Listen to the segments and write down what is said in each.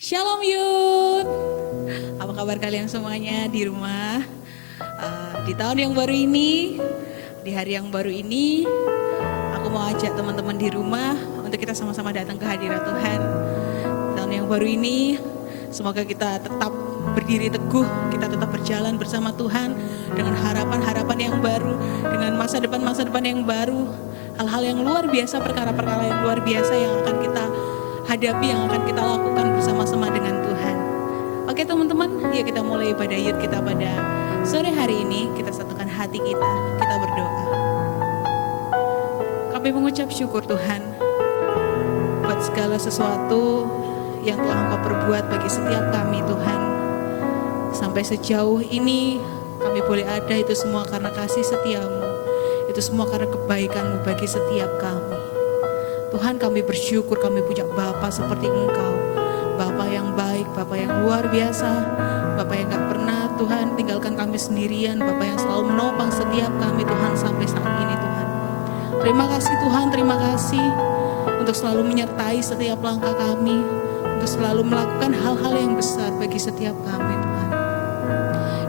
Shalom Yun. Apa kabar kalian semuanya di rumah? Di tahun yang baru ini, di hari yang baru ini, aku mau ajak teman-teman di rumah untuk kita sama-sama datang ke hadirat Tuhan. Tahun yang baru ini, semoga kita tetap berdiri teguh, kita tetap berjalan bersama Tuhan dengan harapan-harapan yang baru, dengan masa depan yang baru, hal-hal yang luar biasa, perkara-perkara yang luar biasa yang akan kita hadapi, yang akan kita lakukan bersama-sama dengan Tuhan. Oke teman-teman, yuk kita mulai ibadah yud kita pada sore hari ini. Kita satukan hati kita berdoa. Kami mengucap syukur Tuhan buat segala sesuatu yang telah Engkau perbuat bagi setiap kami Tuhan. Sampai sejauh ini kami boleh ada, itu semua karena kasih setiamu, itu semua karena kebaikanmu bagi setiap kami. Tuhan, kami bersyukur kami punya Bapa seperti Engkau, Bapa yang baik, Bapa yang luar biasa, Bapa yang gak pernah Tuhan tinggalkan kami sendirian, Bapa yang selalu menopang setiap kami Tuhan sampai saat ini Tuhan. Terima kasih Tuhan, terima kasih untuk selalu menyertai setiap langkah kami, untuk selalu melakukan hal-hal yang besar bagi setiap kami Tuhan.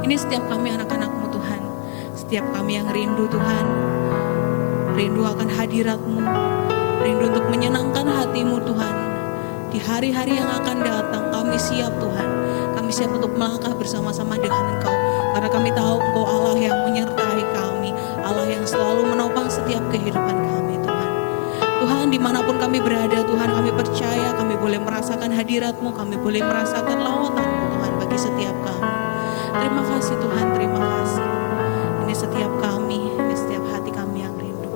Ini setiap kami anak-anak-Mu Tuhan, setiap kami yang rindu Tuhan, rindu akan hadirat-Mu, rindu untuk menyenangkan hati-Mu Tuhan. Di hari-hari yang akan datang kami siap Tuhan, kami siap untuk melangkah bersama-sama dengan Engkau, karena kami tahu Engkau Allah yang menyertai kami, Allah yang selalu menopang setiap kehidupan kami Tuhan. Tuhan, dimanapun kami berada Tuhan, kami percaya kami boleh merasakan hadirat-Mu, kami boleh merasakan lawatan-Mu Tuhan bagi setiap kami. Terima kasih Tuhan, terima kasih. Ini setiap kami, ini setiap hati kami yang rindu.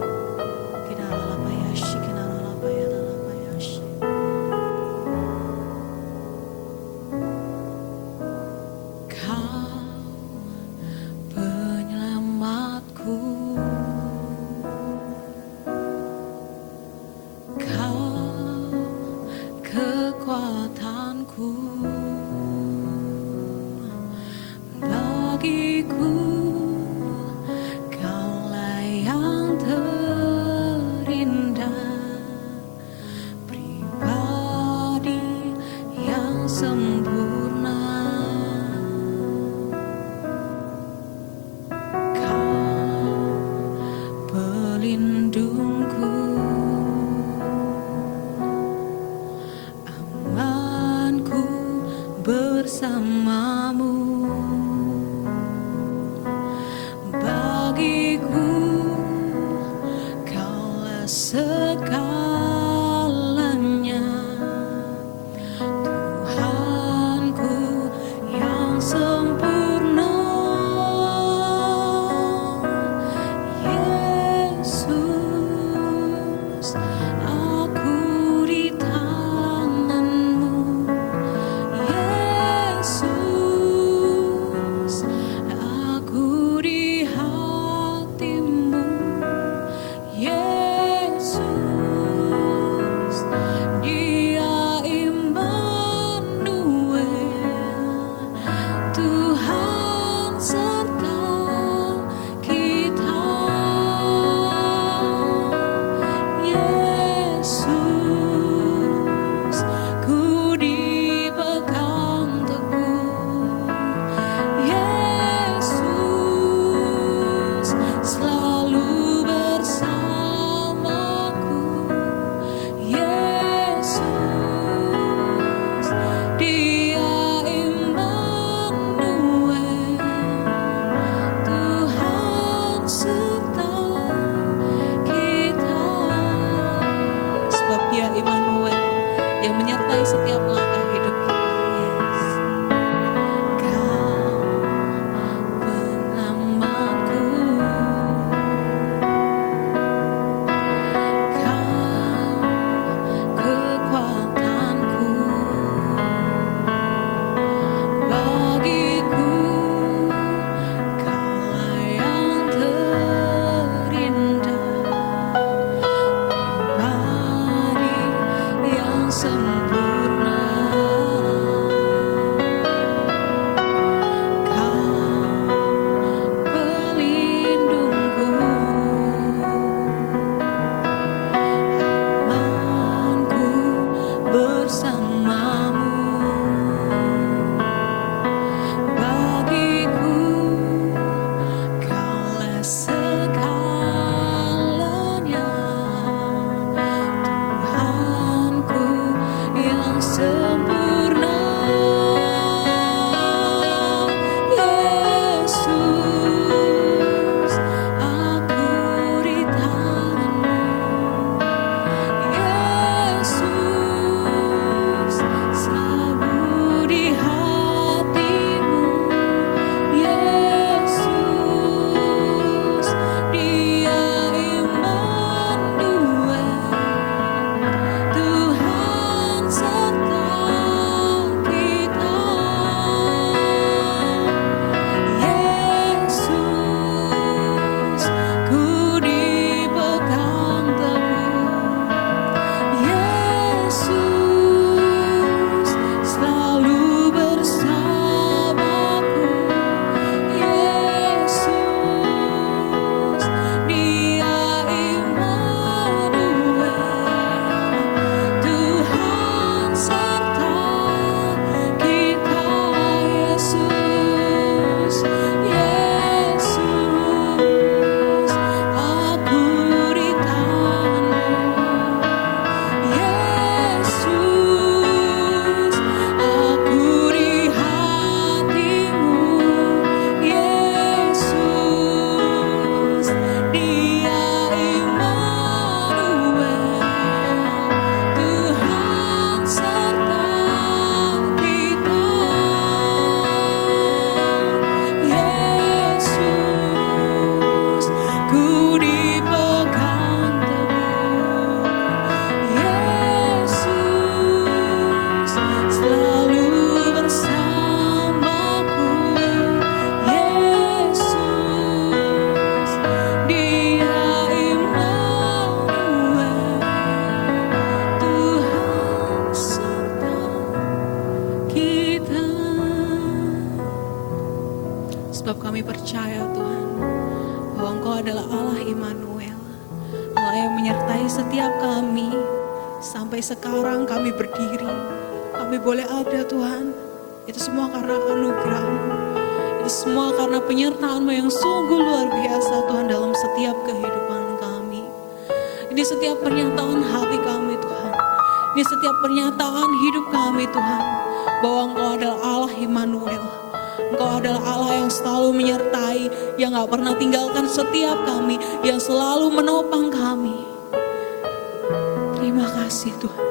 Sempurna. sempurna. Yesus, aku di tangan-Mu. Yesus, selalu di hati-Mu. Yesus, Dia Immanuel, Tuhan serta kita. Yesus, ku dipegang teguh. Yesus, selalu bersamaku. Yesus, Dia Immanuel, Tuhan serta kita. Yesus, Yesus, aku di tangan-Mu. Yesus, aku di hati-Mu. Yesus, Dia Immanuel, Tuhan serta kita. Yesus, ku dipegang teguh. Yesus, selalu bersamaku. Yesus, Dia Immanuel, Tuhan serta kita. Sebab kami percaya Tuhan, bahwa Engkau adalah Allah Immanuel, Allah yang menyertai setiap kami. Sampai sekarang kami berdiri, kami boleh ada Tuhan. Itu semua karena anugerah-Mu. Itu semua karena penyertaan-Mu yang sungguh luar biasa Tuhan dalam setiap kehidupan kami. Ini setiap pernyataan hati kami Tuhan. Ini setiap pernyataan hidup kami Tuhan, bahwa Engkau adalah Allah Immanuel. Engkau adalah Allah yang selalu menyertai, yang gak pernah tinggalkan setiap kami, yang selalu menopang kami. Terima kasih Tuhan.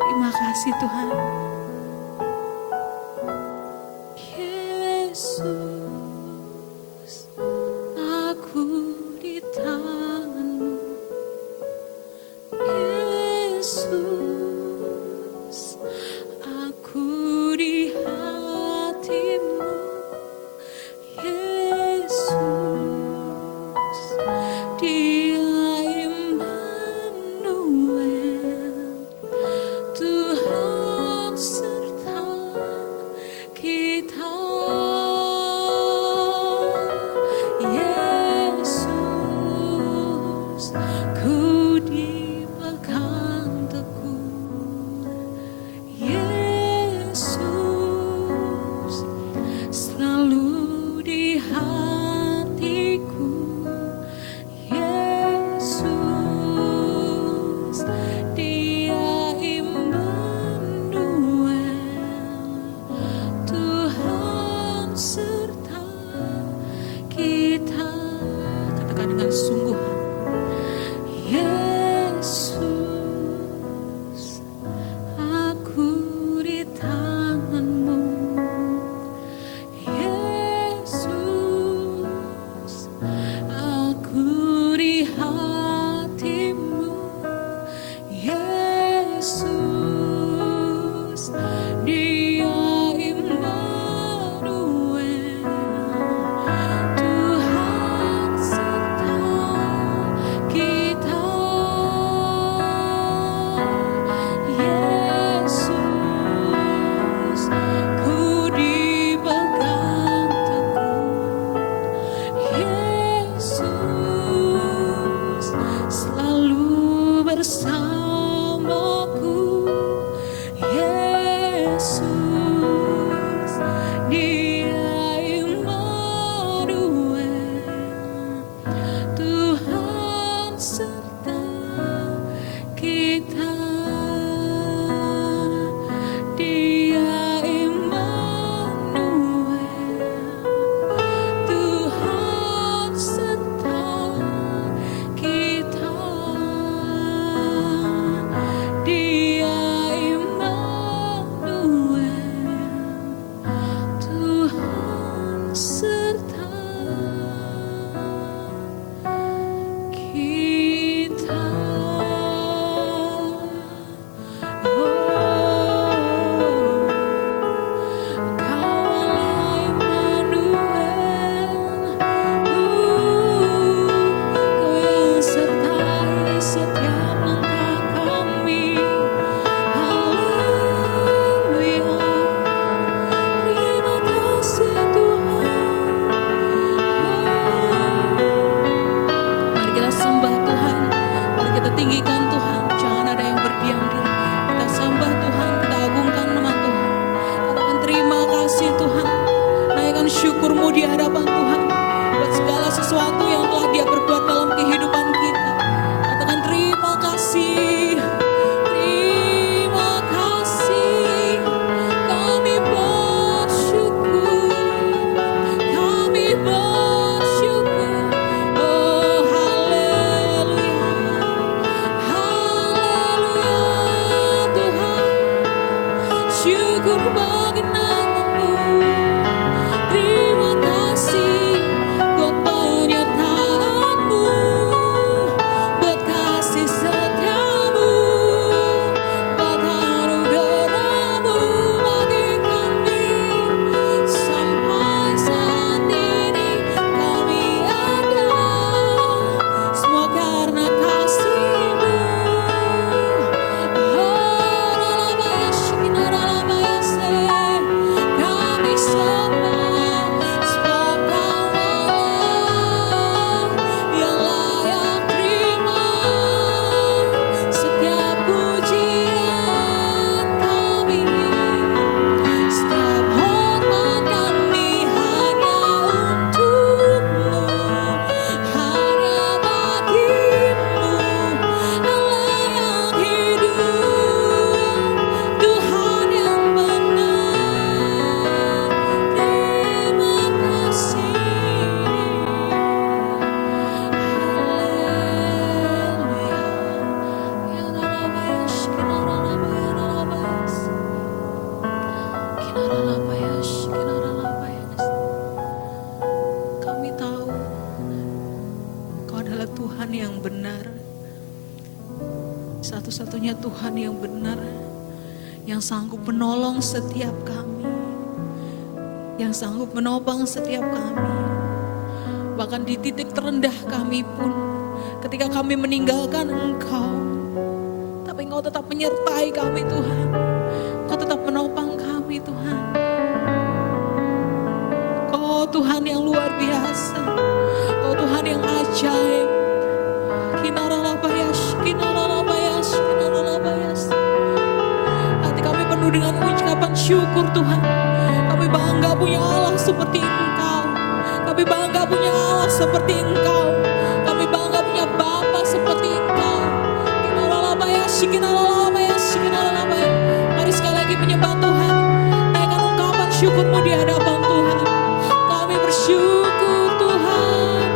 Terima kasih Tuhan. Yesus, aku di tangan-Mu. Yesus, aku di hati-Mu. Yesus, Dia Immanuel, Tuhan serta kita. Yesus, ku dipegang teguh. Yesus, selalu di hatiku. Yesus, Dia Immanuel, Tuhan serta kita. Katakan dengan sungguh, Yesus, aku di tangan-Mu. Yesus, aku di hati-Mu. Yesus, Dia Immanuel, Tuhan serta kita. Yesus, ku dipegang teguh. Yesus, selalu bersamaku. Yesus, Dia Immanuel, Tuhan serta kita. di hadapan Tuhan buat segala sesuatu yang telah Dia perbuat dalam kehidupan kita. Katakan terima kasih. Terima kasih. Kami bersyukur. Kami bersyukur. Oh haleluya. Haleluya Tuhan. Syukur bagi nama-Mu. Terima kasih buat penyertaan-Mu, buat kasih setia-Mu, buat anugerah-Mu bagi kami. Sampai saat ini kami ada, semua karena kasih-Mu. Kami sembah sebab Kau Allah yang layak terima setiap pujian kami, setiap hormat kami hanya untuk-Mu, hanya bagi-Mu, Allah yang hidup, Tuhan yang benar. Terima kasih. Haleluya. Ya Rabayas, Kinarabayas, Kinarabayas, Kinarabayas. Kami tahu Kau adalah Tuhan yang benar, satu-satunya Tuhan yang benar, yang sanggup menolong setiap kami, yang sanggup menopang setiap kami. Bahkan di titik terendah kami pun, ketika kami meninggalkan Engkau, tapi Engkau tetap menyertai kami Tuhan. Engkau tetap menopang kami Tuhan. Kau Tuhan yang luar biasa. Kau Tuhan yang ajaib. Kinaralabayas, Kinaralabayas, Kinaralabayas. Hati kami penuh dengan ucapan syukur Tuhan. Kami bangga punya Allah seperti Engkau. Kami bangga punya Allah seperti Engkau. Kami bangga punya Bapa seperti Engkau. Kinaralabayas, Kinaralabayas, Kinaralabayas. Mari sekali lagi menyembah Tuhan. Naikkan ungkapan syukur-Mu di hadapan Tuhan. Kami bersyukur Tuhan.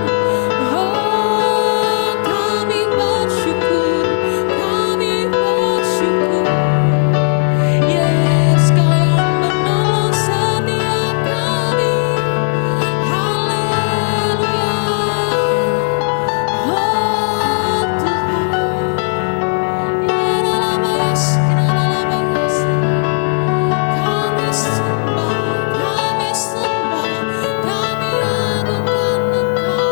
Oh, kami bersyukur. Kami bersyukur. Yes, Kau yang menolong setiap kami. Haleluya. Oh Tuhan. Kinaralabayas, Kinaralabayas. Kami sembah, kami sembah, kami agungkan Engkau.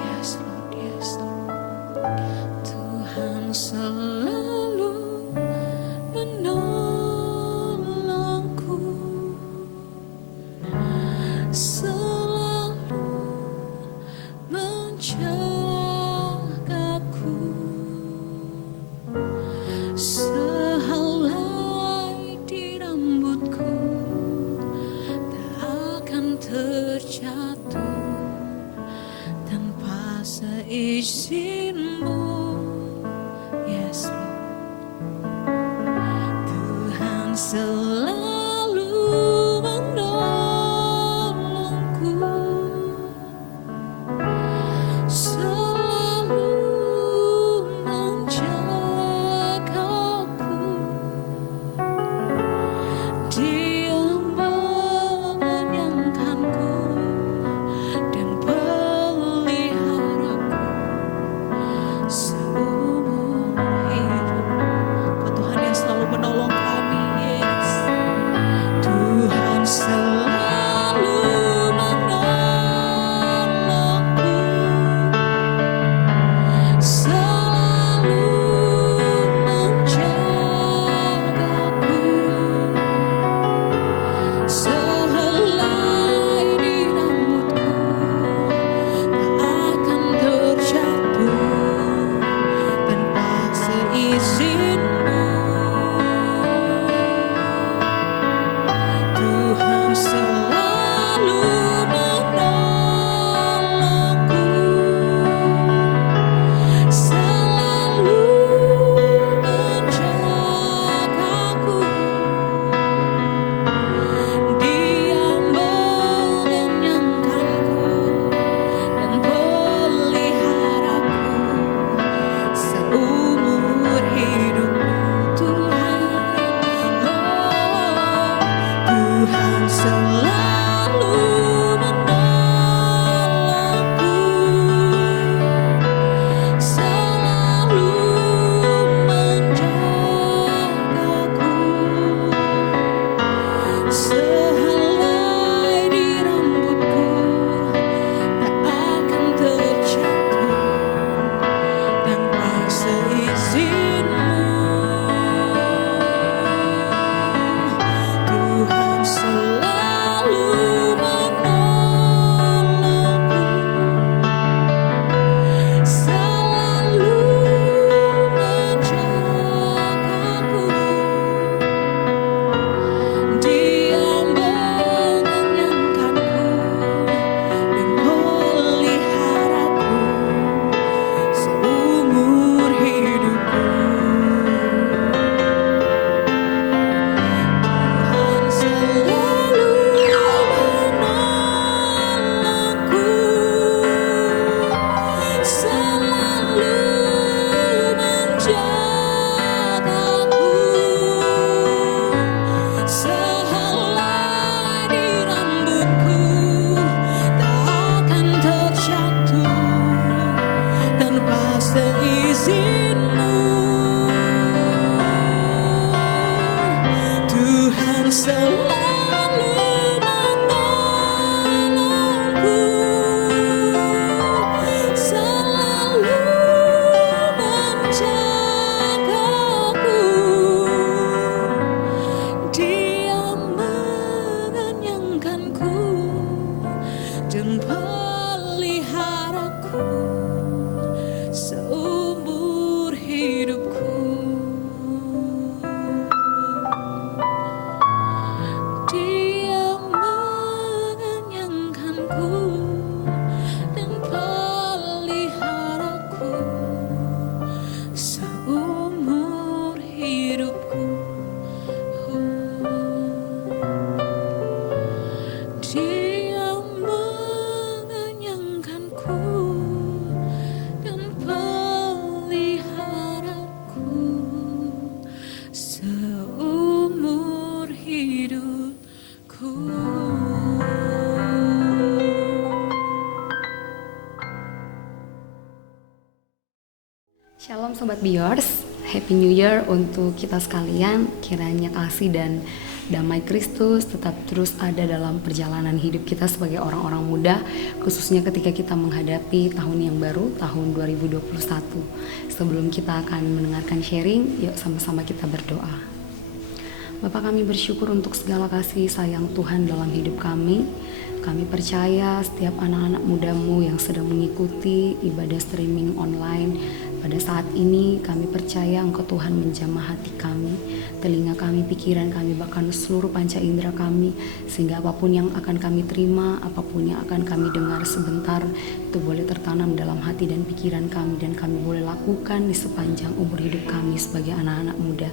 Yes, Lord, yes, Lord. Tuhan selalu menolongku, selalu menjagaku, sehelai di rambutku tak akan terjatuh tanpa seizin-Mu. Yes, Lord. Tuhan selalu menolongku, selalu menjagaku. Dia mengenyangkanku dan peliharaku Shalom Sobat Biors, Happy New Year untuk kita sekalian. Kiranya kasih dan damai Kristus tetap terus ada dalam perjalanan hidup kita sebagai orang-orang muda, khususnya ketika kita menghadapi tahun yang baru, tahun 2021. Sebelum kita akan mendengarkan sharing, yuk sama-sama kita berdoa. Bapa, kami bersyukur untuk segala kasih sayang Tuhan dalam hidup kami. Kami percaya setiap anak-anak mudamu yang sedang mengikuti ibadah streaming online pada saat ini, kami percaya Engkau Tuhan menjamah hati kami, telinga kami, pikiran kami, bahkan seluruh panca indera kami, sehingga apapun yang akan kami terima, apapun yang akan kami dengar sebentar, itu boleh tertanam dalam hati dan pikiran kami, dan kami boleh lakukan di sepanjang umur hidup kami sebagai anak-anak muda.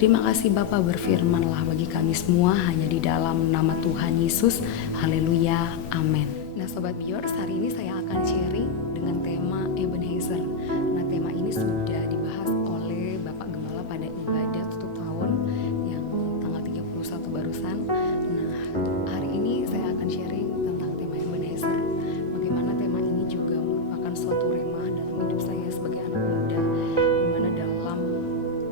Terima kasih Bapa, berfirmanlah bagi kami semua hanya di dalam nama Tuhan Yesus. Haleluya, amin. Nah Sobat Biors, hari ini saya akan sharing dengan tema Ebenezer. Nah tema ini sudah dibahas oleh Bapak Gembala pada ibadah tutup tahun yang tanggal 31 barusan. Nah hari ini saya akan sharing tentang tema Ebenezer. Bagaimana tema ini juga merupakan suatu rema dalam hidup saya sebagai anak muda, dimana dalam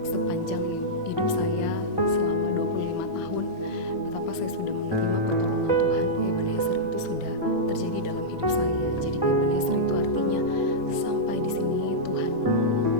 sepanjang hidup saya selama 25 tahun betapa saya sudah menerima pertolongan Tuhan. Ebenezer itu sudah terjadi dalam hidup saya. Jadi Ebenezer itu artinya sampai di sini Tuhan menolong.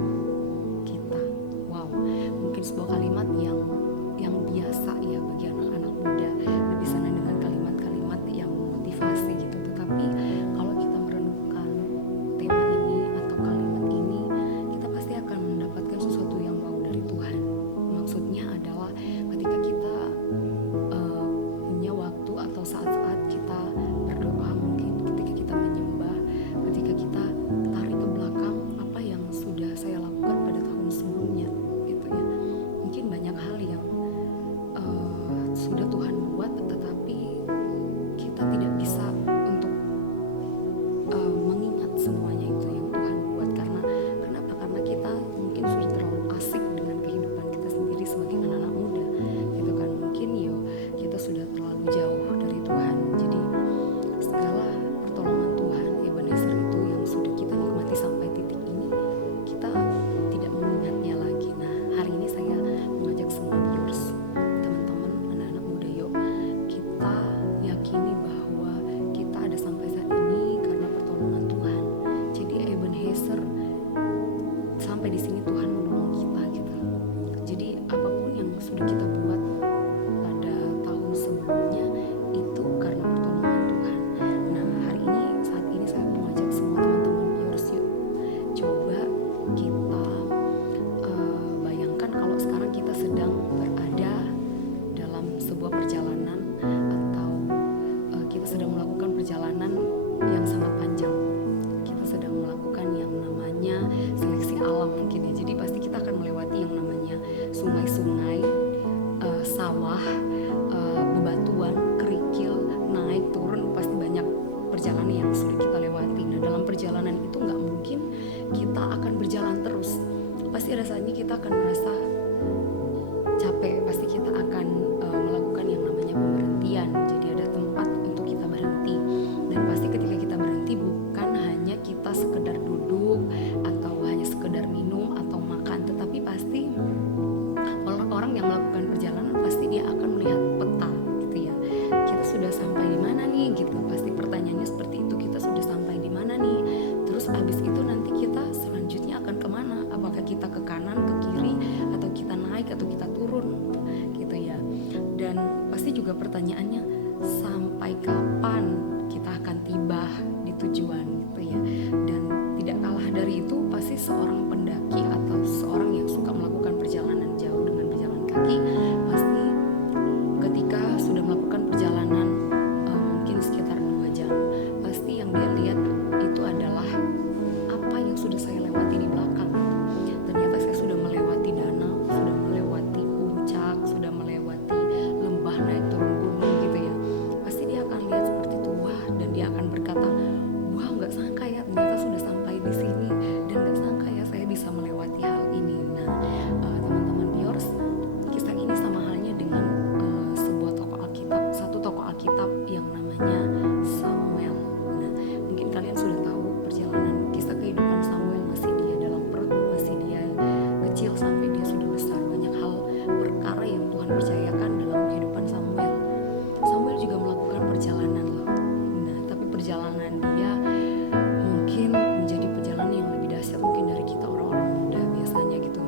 jauh dari Tuhan. Jadi segala pertolongan Tuhan, Ebenezer itu yang sudah kita nikmati sampai titik ini, kita tidak mengingatnya lagi. Nah, hari ini saya mengajak semua viewers, teman-teman, anak-anak muda, yuk kita yakini bahwa kita ada sampai saat ini karena pertolongan Tuhan. Jadi Ebenezer, sampai di sini Tuhan menolong kita gitu. Jadi apapun yang sudah kita buat pada tahun sebelumnya itu karena pertolongan Tuhan. Nah, hari ini, saat ini saya mengajak semua teman-teman viewers, yuk coba kita bayangkan kalau sekarang kita sedang berada dalam sebuah perjalanan, atau kita sedang melakukan perjalanan yang sangat panjang. Kita sedang melakukan yang namanya seleksi alam mungkin ya. Jadi pasti kita akan melewati yang namanya sungai-sungai, sawah, bebatuan, kerikil, naik turun, pasti banyak perjalanan yang sudah kita lewati. Nah, dalam perjalanan itu nggak mungkin kita akan berjalan terus. Pasti ada saatnya kita akan merasa capek, pasti kita akan melakukan yang namanya pemberhentian. Jadi ada tempat untuk kita berhenti, dan pasti ketika kita berhenti bukan hanya kita sekedar duduk atau hanya sekedar minum atau makan, tetapi pasti orang yang melakukan perjalanan pasti dia akan melihat peta gitu ya. Kita sudah sampai di mana nih gitu. Pasti pertanyaannya seperti itu, kita sudah sampai di mana nih. Terus abis itu nanti kita selanjutnya akan kemana? Apakah kita ke kanan, ke kiri, atau kita naik, atau kita turun gitu ya. Dan pasti juga pertanyaannya, sampai kapan kita akan tiba di tujuan gitu ya. Dan tidak kalah dari itu, pasti seorang pendaki atau seorang yang suka melakukan perjalanan jauh dengan berjalan kaki, pasti ketika sudah melakukan perjalanan mungkin sekitar 2 jam, pasti yang dia lihat itu adalah apa yang sudah saya lewati di belakang. Ternyata saya sudah melewati danau, sudah melewati puncak, sudah melewati lembah, naik turun gunung gitu ya. Pasti dia akan lihat seperti itu, wah, dan dia akan berkata, wah, nggak sangka ya ternyata sudah sampai di sini, dan nggak sangka ya saya bisa melewati hal ini. Nah, teman-teman viewers, kisah ini sama halnya dengan sebuah tokoh Alkitab, satu tokoh Alkitab yang namanya Samuel. Nah, mungkin kalian sudah tahu perjalanan kisah kehidupan Samuel. Masih dia dalam perut, masih dia kecil sampai dia sudah besar. Banyak hal perkara yang Tuhan percayakan dalam kehidupan Samuel. Samuel juga melakukan perjalanan loh. Nah, tapi perjalanan dia mungkin menjadi perjalanan yang lebih dahsyat mungkin dari kita orang-orang muda biasanya gitu.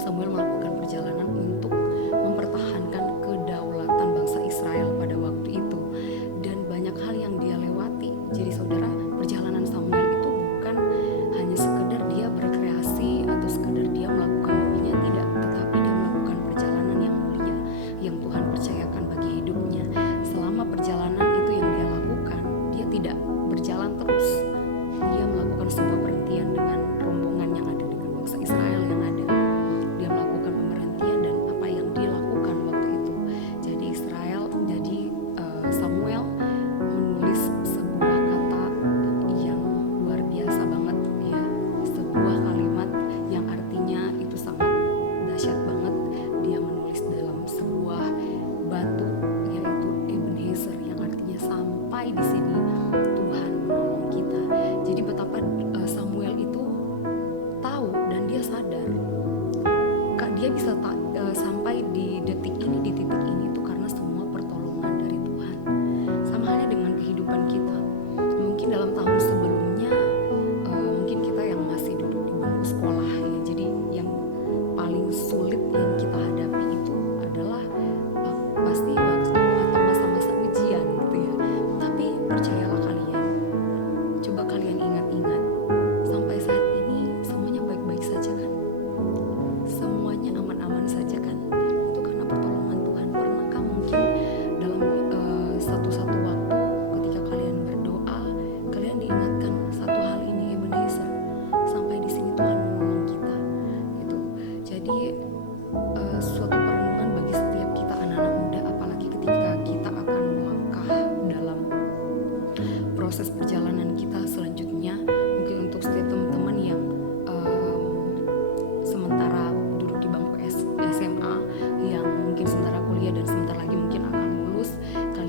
Samuel melakukan perjalanan untuk mempertahankan kedaulatan bangsa Israel pada waktu itu, dan banyak hal yang dia lewati. Jadi saudara, perjalanan Samuel itu bukan hanya sekedar dia berkreasi atau sekedar dia melakukan hobinya, tidak, tetapi dia melakukan perjalanan yang mulia yang Tuhan percayakan bagi hidupnya. Selama perjalanan itu yang dia lakukan, dia tidak berjalan terus. Dia melakukan sebuah perhentian dengan rombongan yang ada, dengan bangsa Israel yang ada. Dia melakukan pemberhentian, dan apa yang dilakukan waktu itu. Jadi Samuel menulis sebuah kata yang luar biasa banget ya, sebuah kalimat yang artinya itu sangat dahsyat banget. Dia menulis dalam sebuah batu, yaitu Ebenezer, yang artinya sampai di sini Tuhan menolong kita. Jadi betapa Samuel itu tahu dan dia sadar, Kak, dia bisa sampai di detik ini, di titik ini itu karena semua pertolongan dari Tuhan. Sama halnya dengan kehidupan kita. Mungkin dalam tahun sebelumnya, mungkin kita yang masih duduk di bangku sekolah ya. Jadi yang paling sulit yang kita hadapi itu adalah pasti waktu atau masa-masa ujian gitu ya. Tapi percayalah kalian, coba kalian ingat-ingat, sampai saat ini semuanya baik-baik saja kan? Semuanya aman-aman saja kan? Itu karena pertolongan Tuhan. Pernahkah mungkin dalam satu-satu waktu ketika kalian berdoa, kalian diingatkan satu hal ini, Ebenezer, sampai di sini Tuhan menolong kita gitu. Jadi suatu perenungan bagi setiap kita anak-anak muda, apalagi ketika kita akan melangkah dalam proses perjalanan kita selanjutnya. Mungkin untuk setiap teman-teman yang sementara duduk di bangku SMA, yang mungkin sementara kuliah dan sebentar lagi mungkin akan lulus, kalian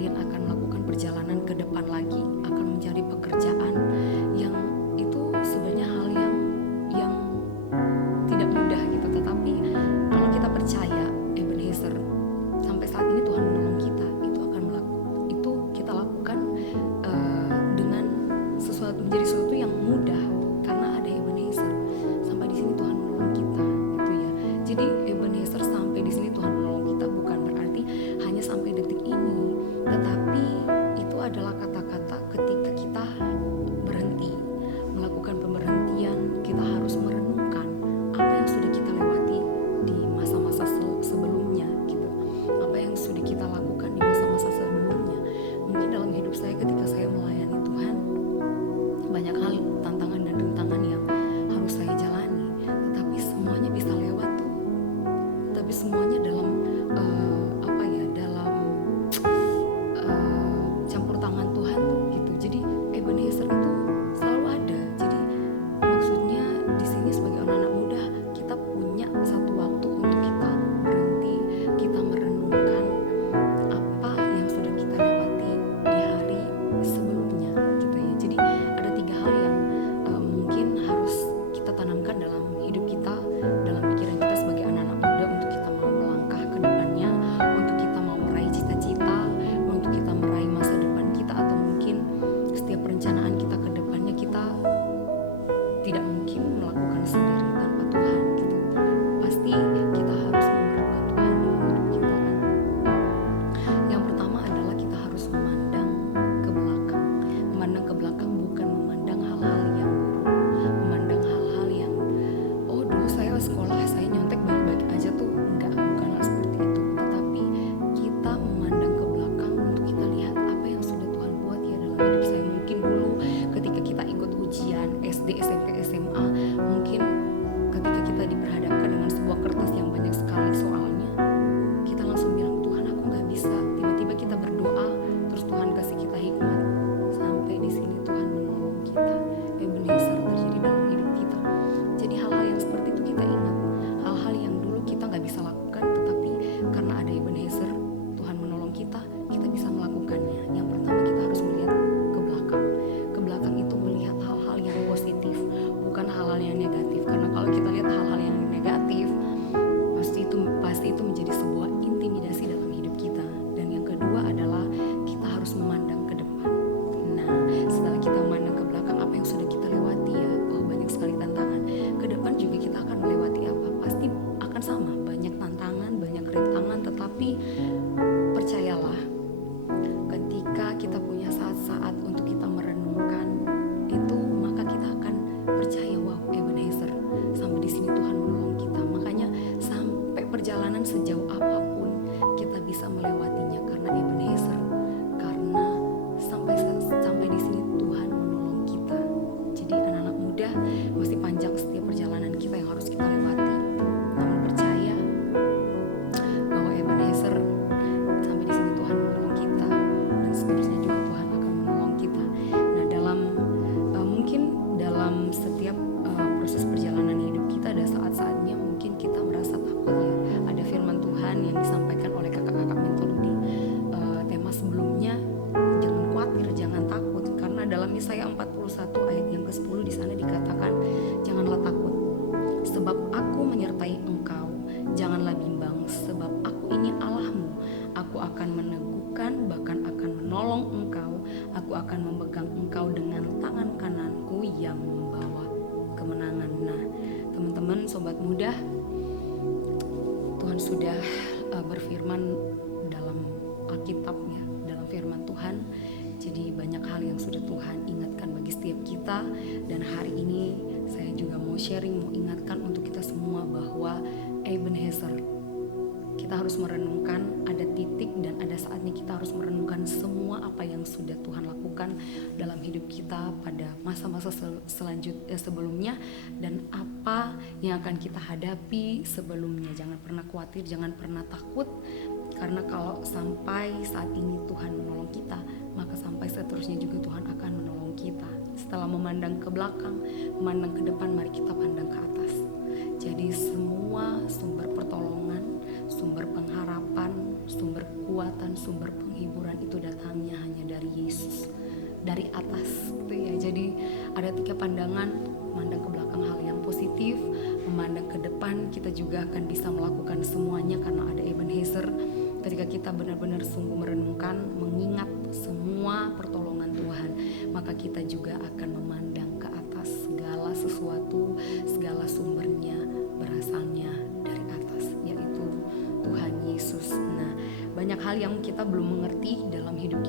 Yesaya 41 ayat yang ke-10 di sana dikatakan, janganlah takut, sebab aku menyertai engkau. Janganlah bimbang, sebab aku ini Allahmu. Aku akan meneguhkan, bahkan akan menolong engkau. Aku akan memegang engkau dengan tangan kananku yang membawa kemenangan. Nah, teman-teman, sobat muda, Tuhan sudah berfirman dalam Alkitabnya, dalam firman Tuhan. Jadi banyak hal yang sudah Tuhan ingatkan bagi setiap kita. Dan hari ini saya juga mau sharing, mau ingatkan untuk kita semua bahwa Ebenezer, kita harus merenungkan, ada titik dan ada saatnya kita harus merenungkan semua apa yang sudah Tuhan lakukan dalam hidup kita pada masa-masa sebelumnya, dan apa yang akan kita hadapi sebelumnya. Jangan pernah khawatir, jangan pernah takut, karena kalau sampai saat ini Tuhan menolong kita, maka sampai seterusnya juga Tuhan akan menolong kita. Setelah memandang ke belakang, memandang ke depan, mari kita pandang ke atas. Jadi semua sumber pertolongan, sumber pengharapan, sumber kekuatan, sumber penghiburan itu datangnya hanya dari Yesus, dari atas gitu ya. Jadi ada 3 pandangan, memandang ke belakang hal yang positif, memandang ke depan kita juga akan bisa melakukan semuanya karena ada Ebenezer. Ketika kita benar-benar sungguh merenungkan, mengingat semua pertolongan Tuhan, maka kita juga akan memandang ke atas. Segala sesuatu, segala sumbernya berasalnya dari atas, yaitu Tuhan Yesus. Nah, banyak hal yang kita belum mengerti dalam hidup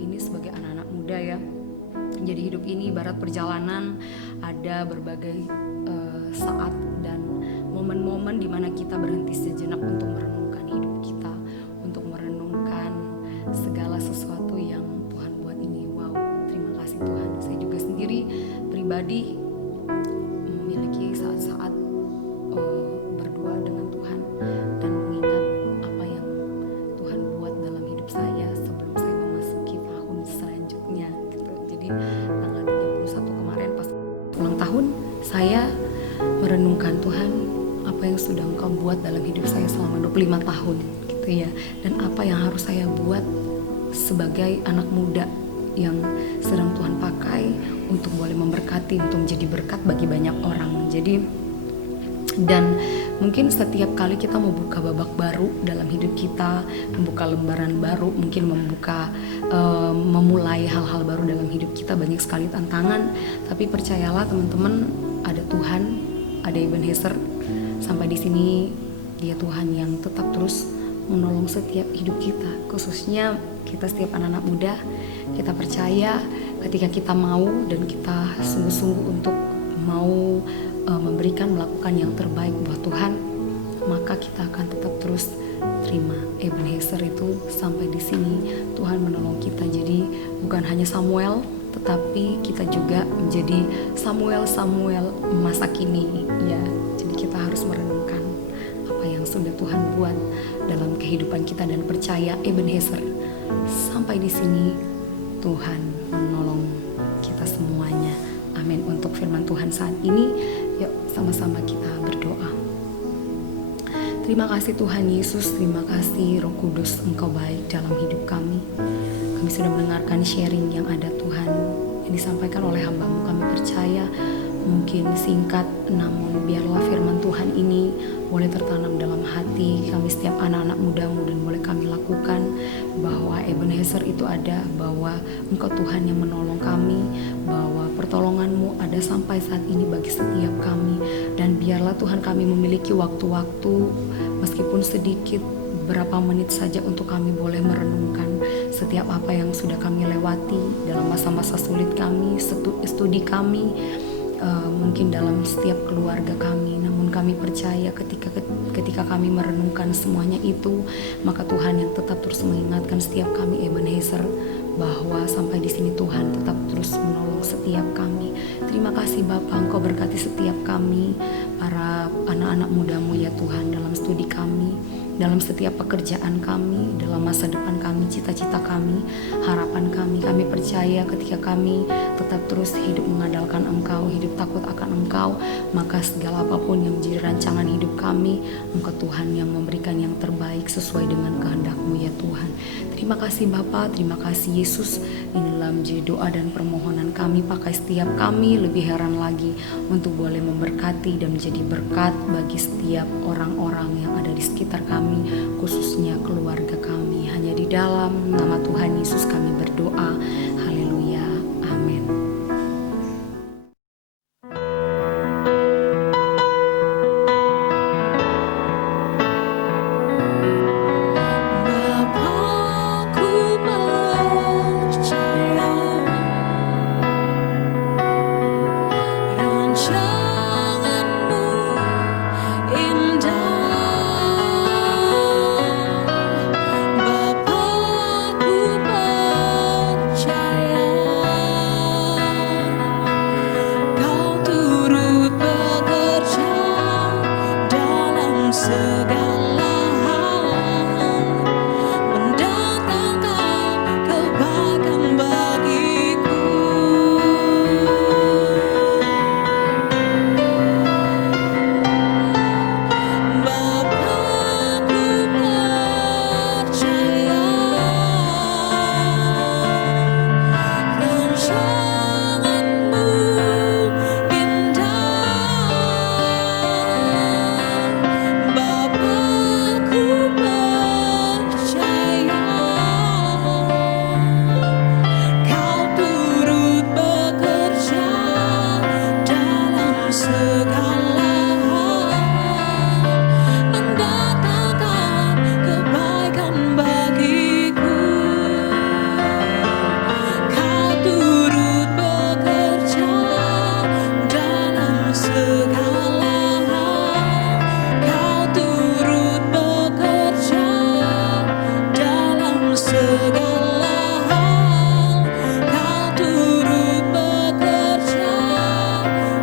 ini sebagai anak-anak muda ya. Jadi hidup ini ibarat perjalanan, ada berbagai saat dan momen-momen di mana kita berhenti sejenak untuk merenungkan hidup kita, untuk merenungkan segala sesuatu yang Tuhan buat ini. Wow, terima kasih Tuhan. Saya juga sendiri pribadi memiliki saat-saat berdoa dengan Tuhan dan mengingat apa yang Tuhan buat dalam hidup saya sebelum saya memasuki tahun selanjutnya gitu. Jadi tanggal 31 kemarin pas ulang tahun, saya merenungkan, Tuhan, apa yang sudah Engkau buat dalam hidup saya selama 25 tahun gitu ya, dan apa yang harus saya buat sebagai anak muda yang sedang Tuhan pakai untuk boleh memberkati, untuk menjadi berkat bagi banyak orang. Jadi, dan mungkin setiap kali kita membuka babak baru dalam hidup kita, membuka lembaran baru, mungkin memulai hal-hal baru dalam hidup kita, banyak sekali tantangan. Tapi percayalah teman-teman, ada Tuhan, ada Ebenezer. Sampai di sini Dia Tuhan yang tetap terus menolong setiap hidup kita, khususnya kita setiap anak-anak muda. Kita percaya ketika kita mau dan kita sungguh-sungguh untuk mau melakukan yang terbaik buat Tuhan, maka kita akan tetap terus terima Ebenezer itu. Sampai di sini Tuhan menolong kita. Jadi bukan hanya Samuel, tetapi kita juga menjadi Samuel masa kini ya. Jadi kita harus merenungkan apa yang sudah Tuhan buat dalam kehidupan kita dan percaya Ebenezer, sampai di sini Tuhan menolong kita semuanya. Amin. Untuk firman Tuhan saat ini, yuk sama-sama kita berdoa. Terima kasih Tuhan Yesus, terima kasih Roh Kudus, Engkau baik dalam hidup kami. Kami sudah mendengarkan sharing yang ada Tuhan, yang disampaikan oleh hamba-Mu. Kami percaya mungkin singkat, namun biarlah firman Tuhan ini boleh tertanam dalam hati kami setiap anak-anak muda-Mu, dan boleh kami lakukan bahwa Ebenezer itu ada, bahwa Engkau Tuhan yang menolong kami, bahwa pertolongan-Mu ada sampai saat ini bagi setiap kami. Dan biarlah Tuhan kami memiliki waktu-waktu meskipun sedikit, beberapa menit saja untuk kami boleh merenungkan setiap apa yang sudah kami lewati dalam masa-masa sulit kami, studi kami, mungkin dalam setiap keluarga kami. Namun kami percaya ketika kami merenungkan semuanya itu, maka Tuhan yang tetap terus mengingatkan setiap kami Ebenezer, bahwa sampai di sini Tuhan tetap terus menolong setiap kami. Terima kasih Bapa, Engkau berkati setiap kami, para anak-anak muda-Mu ya Tuhan, dalam studi kami, dalam setiap pekerjaan kami, dalam masa depan kami, cita-cita kami, harapan kami. Kami percaya ketika kami tetap terus hidup mengandalkan Engkau, hidup takut akan Engkau, maka segala apapun yang menjadi rancangan hidup kami, Engkau Tuhan yang memberikan yang terbaik sesuai dengan kehendak-Mu ya Tuhan. Terima kasih Bapa, terima kasih Yesus. Ini dalam menjadi doa dan permohonan kami, pakai setiap kami lebih heran lagi untuk boleh memberkati dan menjadi berkat bagi setiap orang-orang yang ada di sekitar kami, khususnya keluarga kami. Hanya di dalam nama Tuhan Yesus kami berdoa. Haleluya. Amin. Bapakku percaya rancanganmu indah. Bapakku percaya kau turut bekerja dalam segala hal, mendatangkan kebaikan bagiku. Bapakku percaya rancanganmu indah. Bapakku percaya kau turut bekerja dalam segala hal, mendatangkan kebaikan bagiku. Kau turut bekerja dalam segala hal. Kau turut bekerja dalam segala hal. Kau turut bekerja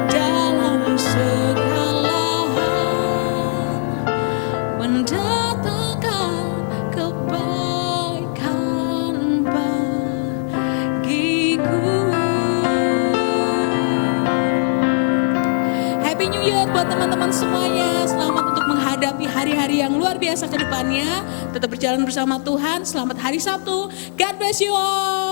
dalam segala hal, mendatangkan kebaikan bagiku. Happy New Year buat teman-teman semuanya. Selamat untuk menghadapi hari-hari yang luar biasa ke depannya. Tetap berjalan bersama Tuhan. Selamat hari Sabtu. God bless you all.